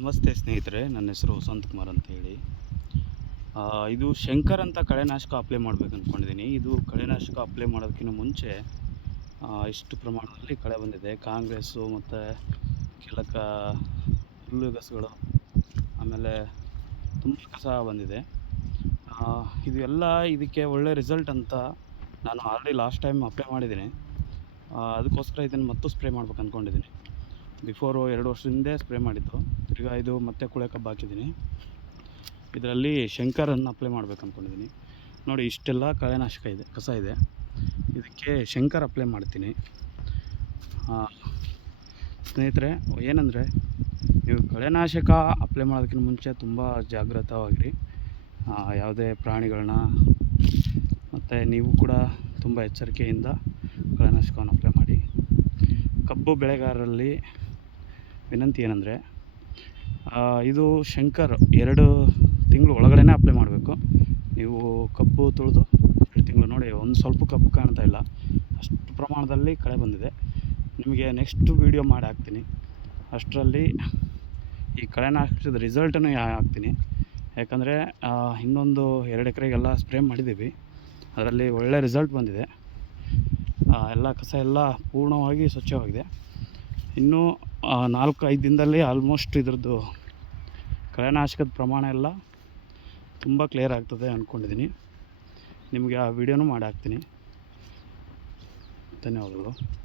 ನಮಸ್ತೆ ಸ್ನೇಹಿತರೆ, ನನ್ನ ಹೆಸರು ವಸಂತ್ ಕುಮಾರ್ ಅಂತ ಹೇಳಿ. ಇದು ಶಂಕರ್ ಅಂತ ಕಳೆನಾಶಕ ಅಪ್ಲೈ ಮಾಡಬೇಕು ಅಂದ್ಕೊಂಡಿದ್ದೀನಿ. ಇದು ಕಳೆನಾಶಕ ಅಪ್ಲೈ ಮಾಡೋದಕ್ಕಿಂತ ಮುಂಚೆ ಇಷ್ಟು ಪ್ರಮಾಣದಲ್ಲಿ ಕಳೆ ಬಂದಿದೆ. ಕಾಂಗ್ರೆಸ್ಸು ಮತ್ತು ಕೆಲಕ ಹುಲ್ಲುಗಸುಗಳು, ಆಮೇಲೆ ತುಂಬ ಕಸ ಬಂದಿದೆ. ಇದು ಎಲ್ಲ ಇದಕ್ಕೆ ಒಳ್ಳೆ ರಿಸಲ್ಟ್ ಅಂತ ನಾನು ಆಲ್ರೆಡಿ ಲಾಸ್ಟ್ ಟೈಮ್ ಅಪ್ಲೈ ಮಾಡಿದ್ದೀನಿ. ಅದಕ್ಕೋಸ್ಕರ ಇದನ್ನು ಮತ್ತು ಸ್ಪ್ರೇ ಮಾಡ್ಬೇಕು ಅಂದ್ಕೊಂಡಿದ್ದೀನಿ. ಬಿಫೋರು 2 ವರ್ಷದ ಹಿಂದೆ ಸ್ಪ್ರೇ ಮಾಡಿದ್ದು. ತಿರ್ಗಾ ಇದು ಮತ್ತೆ ಕುಳೆ ಕಬ್ಬು ಹಾಕಿದ್ದೀನಿ. ಇದರಲ್ಲಿ ಶಂಕರನ್ನು ಅಪ್ಲೈ ಮಾಡ್ಬೇಕು ಅಂದ್ಕೊಂಡಿದ್ದೀನಿ. ನೋಡಿ, ಇಷ್ಟೆಲ್ಲ ಕಳೆನಾಶಕ ಇದೆ, ಕಸ ಇದೆ. ಇದಕ್ಕೆ ಶಂಕರ್ ಅಪ್ಲೈ ಮಾಡ್ತೀನಿ. ಸ್ನೇಹಿತರೆ, ಏನಂದರೆ ನೀವು ಕಳೆನಾಶಕ ಅಪ್ಲೈ ಮಾಡೋದಕ್ಕಿಂತ ಮುಂಚೆ ತುಂಬ ಜಾಗೃತವಾಗಿರಿ. ಯಾವುದೇ ಪ್ರಾಣಿಗಳನ್ನ ಮತ್ತು ನೀವು ಕೂಡ ತುಂಬ ಎಚ್ಚರಿಕೆಯಿಂದ ಕಳೆನಾಶಕವನ್ನು ಅಪ್ಲೈ ಮಾಡಿ. ಕಬ್ಬು ಬೆಳೆಗಾರರಲ್ಲಿ ವಿನಂತಿ ಏನಂದರೆ, ಇದು ಶಂಕರ್ 2 ತಿಂಗಳು ಒಳಗಡೆ ಅಪ್ಲೈ ಮಾಡಬೇಕು. ನೀವು ಕಬ್ಬು ತುಳಿದು 2 ತಿಂಗಳು ನೋಡಿ, ಒಂದು ಸ್ವಲ್ಪ ಕಬ್ಬು ಕಾಣ್ತಾ ಇಲ್ಲ, ಅಷ್ಟು ಪ್ರಮಾಣದಲ್ಲಿ ಕಳೆ ಬಂದಿದೆ. ನಿಮಗೆ ನೆಕ್ಸ್ಟ್ ವೀಡಿಯೋ ಮಾಡಿ ಹಾಕ್ತೀನಿ. ಅಷ್ಟರಲ್ಲಿ ಈ ಕಳೆನಾಶಕದ ರಿಸಲ್ಟನ್ನು ಹಾಕ್ತೀನಿ. ಯಾಕಂದರೆ ಇನ್ನೊಂದು 2 ಎಕರೆಗೆಲ್ಲ ಸ್ಪ್ರೇ ಮಾಡಿದ್ದೀವಿ. ಅದರಲ್ಲಿ ಒಳ್ಳೆ ರಿಸಲ್ಟ್ ಬಂದಿದೆ. ಎಲ್ಲ ಕಸ ಎಲ್ಲ ಪೂರ್ಣವಾಗಿ ಸ್ವಚ್ಛವಾಗಿದೆ. ಇನ್ನೂ 4-5 ದಿನದಲ್ಲಿ ಆಲ್ಮೋಸ್ಟ್ ಇದ್ರದ್ದು ಕಳೆನಾಶಕದ ಪ್ರಮಾಣ ಎಲ್ಲ ತುಂಬ ಕ್ಲಿಯರ್ ಆಗ್ತದೆ ಅಂದ್ಕೊಂಡಿದ್ದೀನಿ. ನಿಮಗೆ ಆ ವಿಡಿಯೋನೂ ಮಾಡಿ ಹಾಕ್ತೀನಿ. ಧನ್ಯವಾದಗಳು.